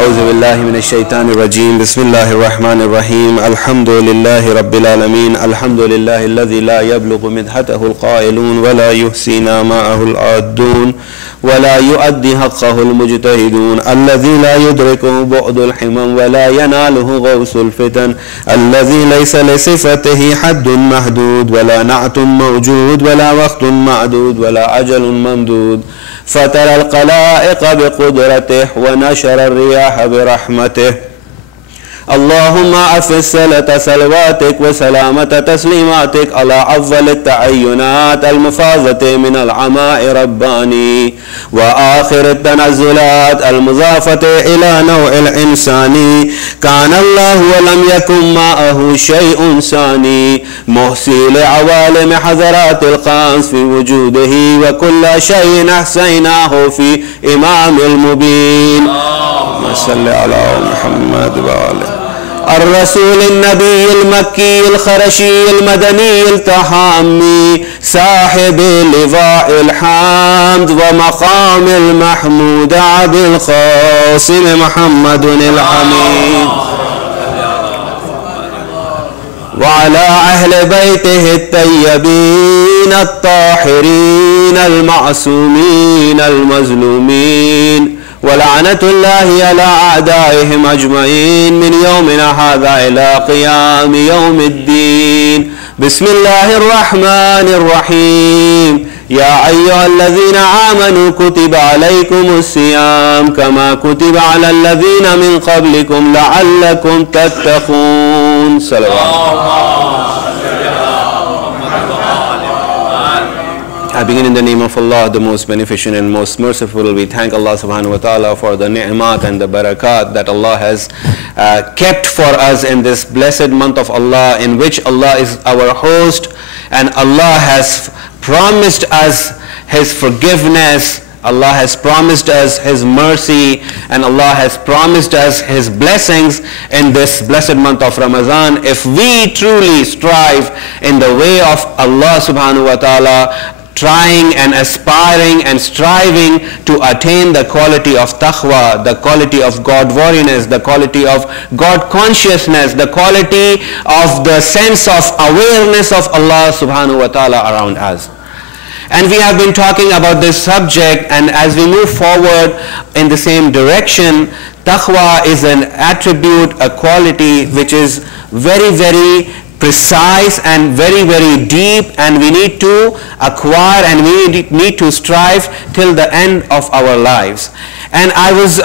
أعوذ بالله من الشيطان الرجيم بسم الله الرحمن الرحيم الحمد لله رب العالمين الحمد لله الذي لا يبلغ مدحته القائلون ولا يحصينا معه العادون ولا يؤدي حقه المجتهدون الذي لا يدركه بعد الحمم ولا يناله غوث الفتن الذي ليس لصفته حد محدود ولا نعت موجود ولا وقت معدود ولا أجل ممدود فترى القلائق بقدرته ونشر الرياح برحمته اللهم أفز صلة صلواتك وسلامة تسليماتك على أفضل التعينات المفاضة من العماء رباني وآخر التنزلات المضافة إلى نوع الإنسان كان الله ولم يكن معه شيء ثاني محصي لعوالم حضرات القاس في وجوده وكل شيء أحصيناه في إمام المبين اللهم صل على محمد وآله الرسول النبي المكي الخرشي المدني التحامي صاحب لواء الحمد ومقام المحمود أبي القاسم محمد الحميد وعلى أهل بيته الطيبين الطاهرين المعصومين المظلومين ولعنة الله على أعدائهم أجمعين من يومنا هذا إلى قيام يوم الدين بسم الله الرحمن الرحيم يا أيها الذين آمنوا كتب عليكم الصيام كما كتب على الذين من قبلكم لعلكم تتقون صلوات. I begin in the name of Allah, the most beneficent and most merciful. We thank Allah subhanahu wa ta'ala for the ni'mat and the barakat that Allah has kept for us in this blessed month of Allah, in which Allah is our host and Allah has promised us His forgiveness. Allah has promised us His mercy and Allah has promised us His blessings in this blessed month of Ramadan. If we truly strive in the way of Allah subhanahu wa ta'ala, trying and aspiring and striving to attain the quality of taqwa, the quality of God-wariness, the quality of God consciousness, the quality of the sense of awareness of Allah subhanahu wa ta'ala around us. And we have been talking about this subject, and as we move forward in the same direction, taqwa is an attribute, a quality which is very, very precise and very, very deep, and we need to acquire and we need to strive till the end of our lives. And I was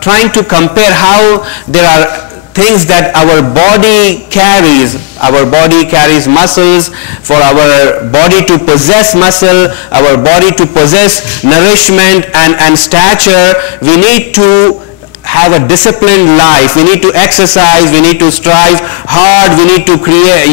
trying to compare how there are things that our body carries. Our body carries muscles. For our body to possess muscle, our body to possess nourishment and stature, we need to have a disciplined life. We need to exercise, we need to strive hard, we need to create,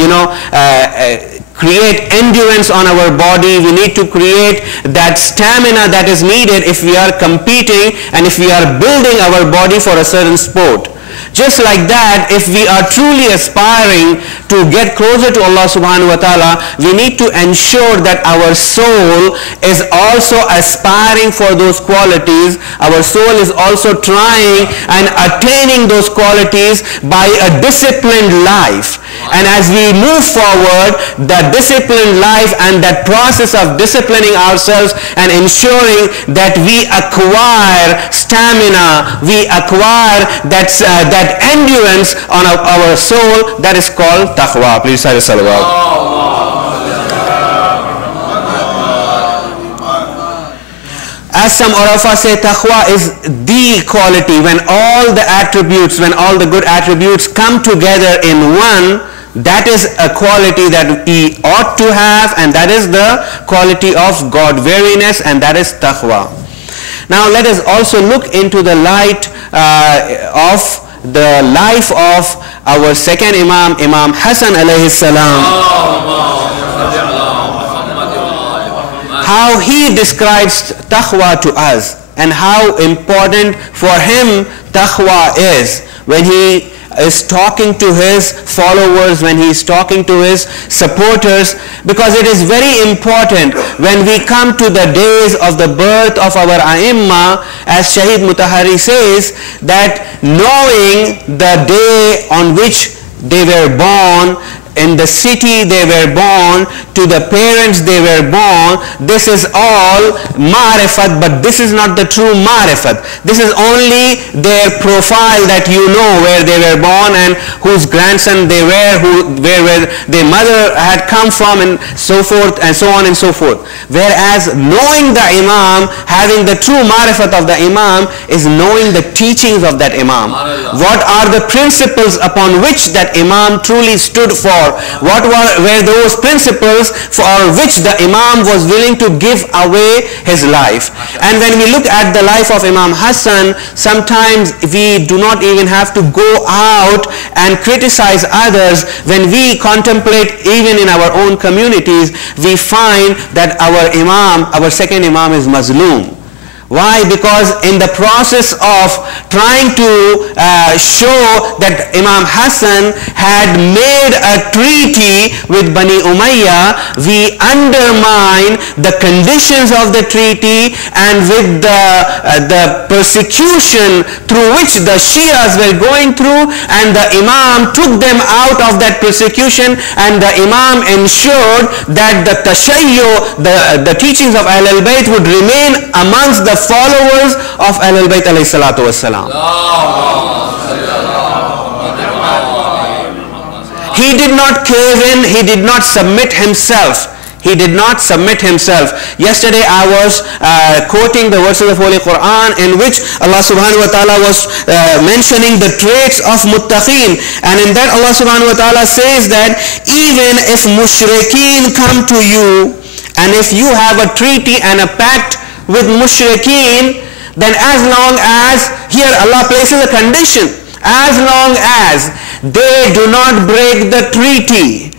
create endurance on our body. We need to create that stamina that is needed if we are competing and if we are building our body for a certain sport. Just like that, if we are truly aspiring to get closer to Allah subhanahu wa ta'ala, we need to ensure that our soul is also aspiring for those qualities. Our soul is also trying and attaining those qualities by a disciplined life. And as we move forward, that disciplined life and that process of disciplining ourselves and ensuring that we acquire stamina, we acquire that endurance on our soul, that is called taqwa. Please say salawat. As some Urafa say, taqwa is the quality when all the attributes, when all the good attributes come together in one. That is a quality that we ought to have, and that is the quality of God-wariness, and that is taqwa. Now let us also look into the light of the life of our second Imam, Imam Hasan alayhi salam. How he describes taqwa to us and how important for him taqwa is. When he is talking to his followers, when he is talking to his supporters, because it is very important when we come to the days of the birth of our A'immah, as Shahid Mutahari says, that knowing the day on which they were born, in the city they were born, to the parents they were born, this is all ma'rifat, but this is not the true ma'rifat. This is only their profile, that you know where they were born and whose grandson they were, where their mother had come from, and so forth and so on and so forth. Whereas knowing the Imam, having the true ma'rifat of the Imam, is knowing the teachings of that Imam. What are the principles upon which that Imam truly stood for? What were those principles for which the Imam was willing to give away his life? And when we look at the life of Imam Hassan, sometimes we do not even have to go out and criticize others. When we contemplate even in our own communities, we find that our Imam, our second Imam, is Mazloom. Why? Because in the process of trying to show that Imam Hassan had made a treaty with Bani Umayyah, we undermine the conditions of the treaty, and with the persecution through which the Shias were going through, and the Imam took them out of that persecution, and the Imam ensured that the tashayyu, the teachings of Ahlul Bayt, would remain amongst the followers of Ahlul Bayt alayhi salatu wassalam. He did not cave in, he did not submit himself. He did not submit himself. Yesterday I was quoting the verses of Holy Quran in which Allah subhanahu wa ta'ala was mentioning the traits of muttaqeen, and in that Allah subhanahu wa ta'ala says that even if mushrikeen come to you, and if you have a treaty and a pact with mushrikeen, then as long as, here Allah places a condition, as long as they do not break the treaty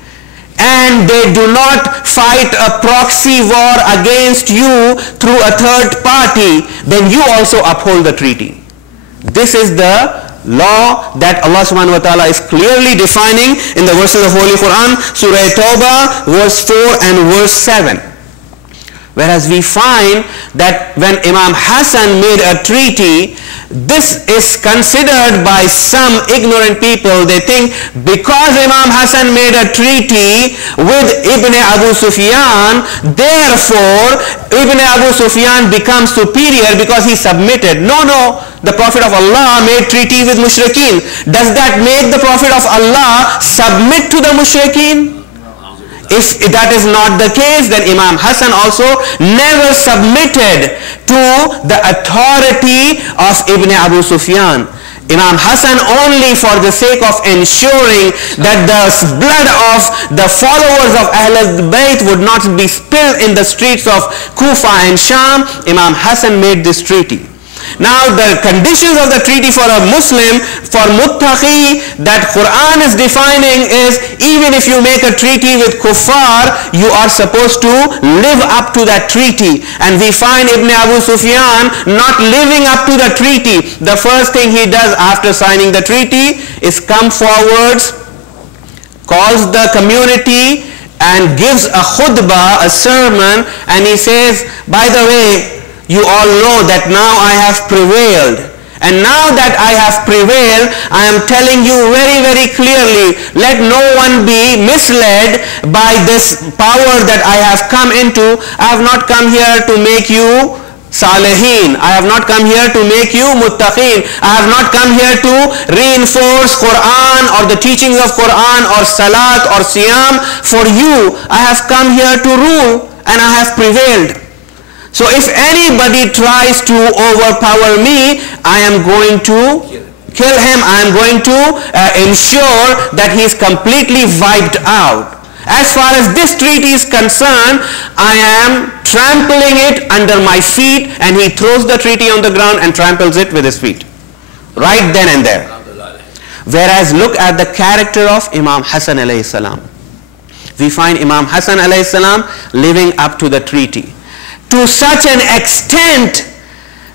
and they do not fight a proxy war against you through a third party, then you also uphold the treaty. This is the law that Allah subhanahu wa ta'ala is clearly defining in the verses of Holy Quran, Surah Tawbah, verse 4 and verse 7. Whereas we find that when Imam Hassan made a treaty, this is considered by some ignorant people. They think because Imam Hassan made a treaty with Ibn Abu Sufyan, therefore Ibn Abu Sufyan becomes superior because he submitted. No, no. The Prophet of Allah made treaty with mushrikeen. Does that make the Prophet of Allah submit to the mushrikeen? If that is not the case, then Imam Hassan also never submitted to the authority of Ibn Abu Sufyan. Imam Hassan, only for the sake of ensuring that the blood of the followers of Ahlul Bayt would not be spilled in the streets of Kufa and Sham, Imam Hassan made this treaty. Now the conditions of the treaty for a Muslim, for muttaqi, that Quran is defining is, even if you make a treaty with kuffar, you are supposed to live up to that treaty. And we find Ibn Abu Sufyan not living up to the treaty. The first thing he does after signing the treaty is come forwards, calls the community and gives a khutbah, a sermon, and he says, by the way, you all know that now I have prevailed. And now that I have prevailed, I am telling you very, very clearly, let no one be misled by this power that I have come into. I have not come here to make you Salihin. I have not come here to make you muttaqeen. I have not come here to reinforce Quran or the teachings of Quran or Salat or Siyam for you. I have come here to rule, and I have prevailed. So if anybody tries to overpower me, I am going to kill him. I am going to ensure that he is completely wiped out. As far as this treaty is concerned, I am trampling it under my feet, and he throws the treaty on the ground and tramples it with his feet. Right then and there. Whereas look at the character of Imam Hassan alayhi salam. We find Imam Hassan alayhi salam living up to the treaty, to such an extent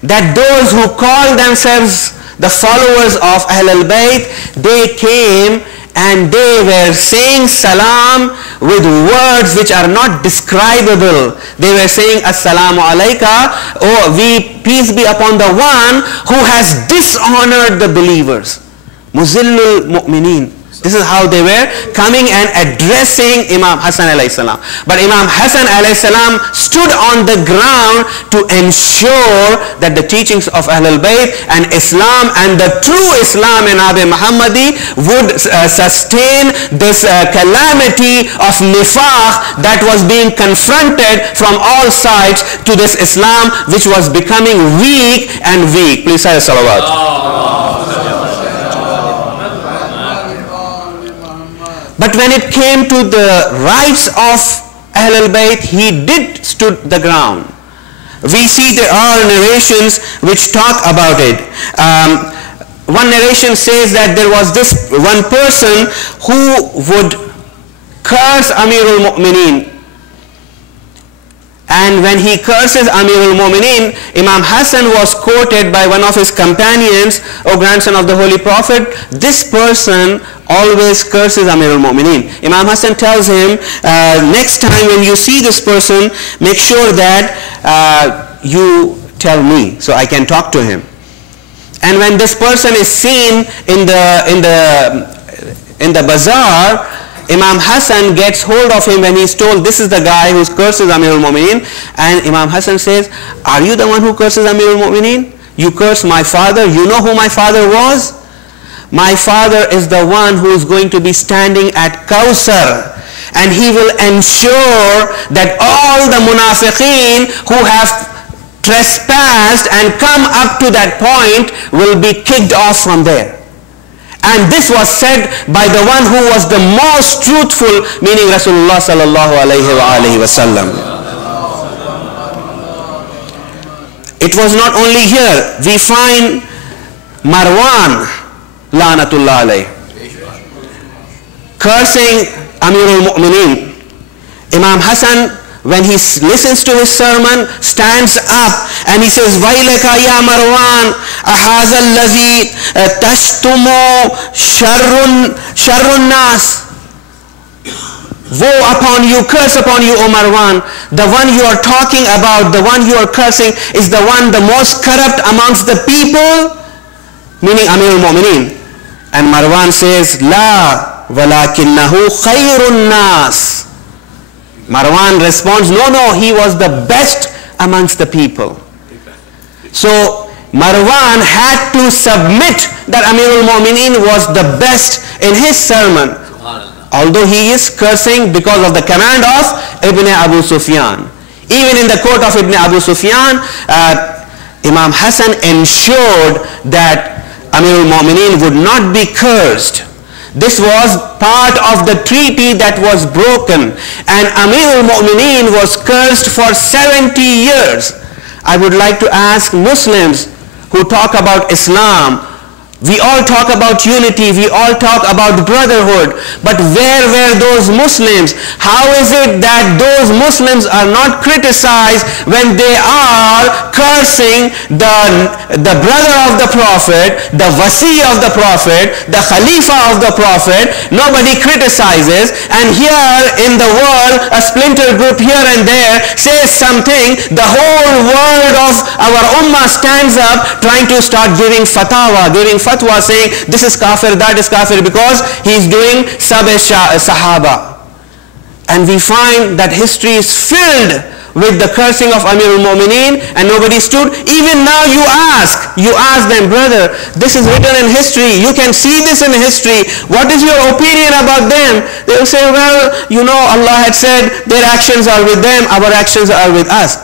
that those who call themselves the followers of Ahlul Bayt, they came and they were saying salam with words which are not describable. They were saying assalamu alayka, oh, peace be upon the one who has dishonored the believers. Muzillul mu'mineen. This is how they were coming and addressing Imam Hasan alayhi salam. But Imam Hasan alayhi salam stood on the ground to ensure that the teachings of Ahlul Bayt and Islam and the true Islam in Nabi Muhammadi would sustain this calamity of nifaq that was being confronted from all sides to this Islam which was becoming weak and weak. Please say salawat. But when it came to the rights of Ahlul Bayt, he did stood the ground. We see there are narrations which talk about it. One narration says that there was this one person who would curse Amirul Mu'mineen. And when he curses Amirul Mu'mineen, Imam Hasan was quoted by one of his companions, O grandson of the Holy Prophet, this person always curses Amirul Mu'mineen. Imam Hasan tells him, next time when you see this person, make sure that you tell me so I can talk to him. And when this person is seen in the bazaar, Imam Hasan gets hold of him when he's told this is the guy who curses Amirul Mu'mineen, and Imam Hasan says, are you the one who curses Amirul Mu'mineen? You curse my father. You know who my father was? My father is the one who is going to be standing at Kawthar, and he will ensure that all the munafiqeen who have trespassed and come up to that point will be kicked off from there. And this was said by the one who was the most truthful, meaning Rasulullah sallallahu alayhi wa sallam. It was not only here. We find Marwan, la'natullah alayh, cursing Amirul Mu'mineen. Imam Hasan, when he listens to his sermon, stands up and he says, Wailaka ya Marwan, ahaza allazi tashtumu sharrun nas. Woe upon you, curse upon you, O Marwan. The one you are talking about, the one you are cursing, is the one the most corrupt amongst the people, meaning Amirul Mu'mineen. And Marwan says, La walakinnahu khayrun nas. Marwan responds, no, he was the best amongst the people. So Marwan had to submit that Amirul Mu'mineen was the best in his sermon, although he is cursing because of the command of Ibn Abu Sufyan. Even in the court of Ibn Abu Sufyan, Imam Hasan ensured that Amirul Mu'mineen would not be cursed. This was part of the treaty that was broken, and Amirul Mu'mineen was cursed for 70 years. I would like to ask Muslims who talk about Islam, we all talk about unity, we all talk about brotherhood, but where were those Muslims? How is it that those Muslims are not criticized when they are cursing the brother of the Prophet, the Wasi of the Prophet, the Khalifa of the Prophet? Nobody criticizes, and here in the world a splinter group here and there says something, the whole world of our ummah stands up trying to start giving fatwa, saying this is kafir, that is kafir, because he is doing sahaba. And we find that history is filled with the cursing of Amirul Mu'mineen, and nobody stood. Even now you ask them, brother, this is written in history, you can see this in history, what is your opinion about them? They will say, well, you know, Allah had said their actions are with them, our actions are with us.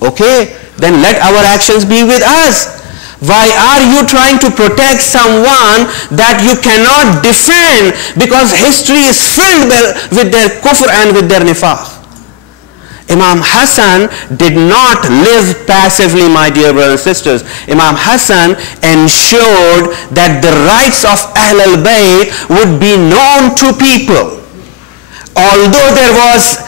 Okay, then let our actions be with us. Why are you trying to protect someone that you cannot defend? Because history is filled with their kufr and with their nifaq. Imam Hasan did not live passively, my dear brothers and sisters. Imam Hasan ensured that the rights of Ahlul Bayt would be known to people. Although there was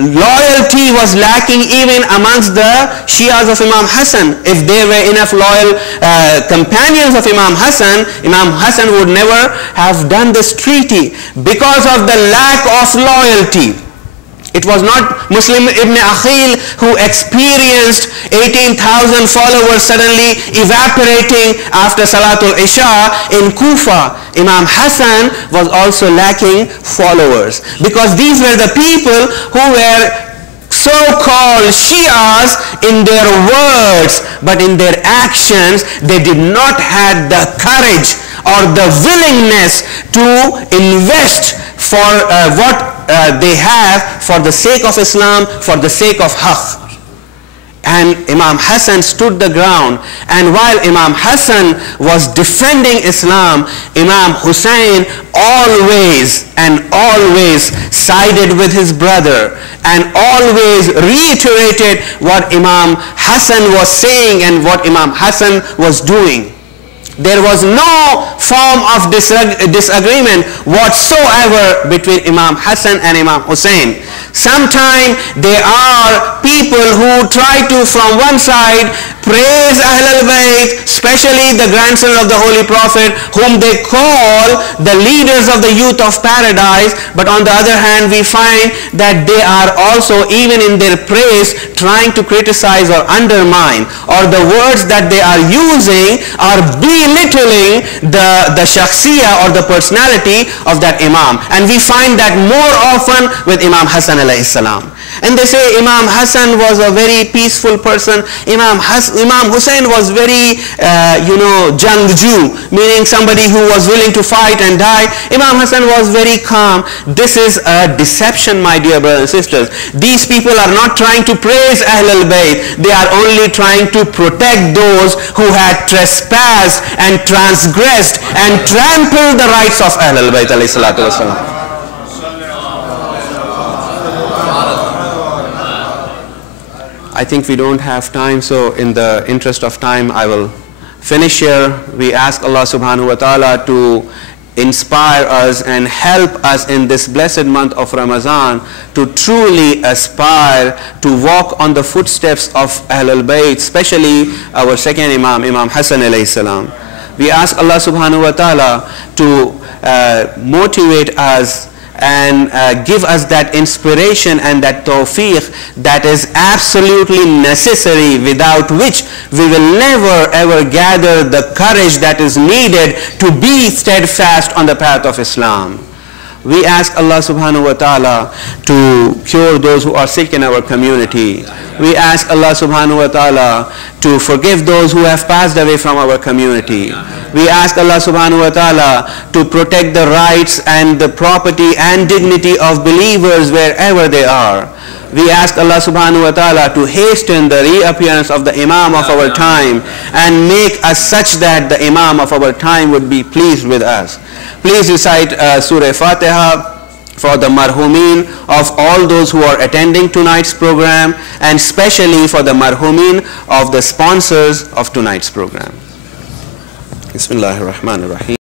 loyalty was lacking even amongst the Shias of Imam Hasan. If there were enough loyal companions of Imam Hasan would never have done this treaty because of the lack of loyalty. It was not Muslim ibn Aqil who experienced 18,000 followers suddenly evaporating after Salatul Isha in Kufa. Imam Hasan was also lacking followers because these were the people who were so-called Shias in their words, but in their actions they did not have the courage or the willingness to invest for what they have for the sake of Islam, for the sake of Haqq. And Imam Hasan stood the ground, and while Imam Hasan was defending Islam, Imam Hussein always sided with his brother and always reiterated what Imam Hasan was saying and what Imam Hasan was doing. There was no form of disagreement whatsoever between Imam Hasan and Imam Hussein. Sometimes there are people who try to, from one side, praise Ahlul Bayt, especially the grandson of the Holy Prophet, whom they call the leaders of the youth of paradise. But on the other hand, we find that they are also, even in their praise, trying to criticize or undermine, or the words that they are using are belittling the shakhsiyah or the personality of that Imam. And we find that more often with Imam Hasan alayhi salam. And they say Imam Hasan was a very peaceful person. Imam Hussein was very, jangju, meaning somebody who was willing to fight and die. Imam Hasan was very calm. This is a deception, my dear brothers and sisters. These people are not trying to praise Ahlul Bayt. They are only trying to protect those who had trespassed and transgressed and trampled the rights of Ahlul Bayt alayhi salatu wasalam. I think we don't have time, so in the interest of time, I will finish here. We ask Allah subhanahu wa ta'ala to inspire us and help us in this blessed month of Ramadan to truly aspire to walk on the footsteps of Ahlul Bayt, especially our second Imam, Imam Hasan alayhi salam. We ask Allah subhanahu wa ta'ala to motivate us and give us that inspiration and that tawfiq that is absolutely necessary, without which we will never ever gather the courage that is needed to be steadfast on the path of Islam. We ask Allah subhanahu wa ta'ala to cure those who are sick in our community. We ask Allah subhanahu wa ta'ala to forgive those who have passed away from our community. We ask Allah subhanahu wa ta'ala to protect the rights and the property and dignity of believers wherever they are. We ask Allah subhanahu wa ta'ala to hasten the reappearance of the Imam of our time and make us such that the Imam of our time would be pleased with us. Please recite Surah Fatiha for the marhumin of all those who are attending tonight's program, and especially for the marhumin of the sponsors of tonight's program. Bismillahir Rahmanir Rahim.